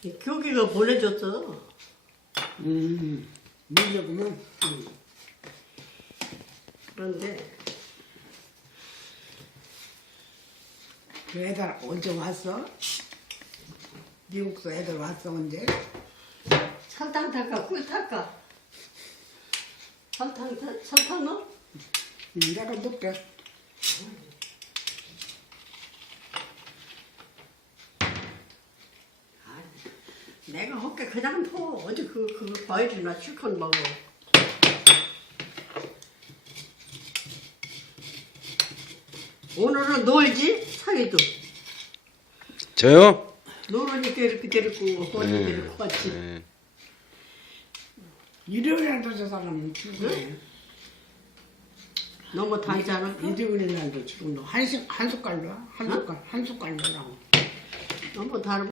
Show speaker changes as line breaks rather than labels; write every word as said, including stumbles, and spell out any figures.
교기가 보내줬어.
음, 밀려구만.
음. 그런데
그 애들 언제 왔어? 미국서 애들 왔어 언제?
설탕 탈까 꿀 탈까? 설탕 타- 설탕 넣어?
음, 내가 넣게.
내가 헛게 그냥 둬. 어디 그, 그 과일이나 실컷 먹어. 오늘은 놀지? 사위도.
저요?
놀으니까 이렇게 데리고 어디
네.
데리고 왔지.
네.
일요일날도 저 사람은 출근해.
너무 달지 않아?
일요일날도 출근해. 한, 식- 한 숟갈로 한 숟갈 한 숟갈 넣으라고.
너무 달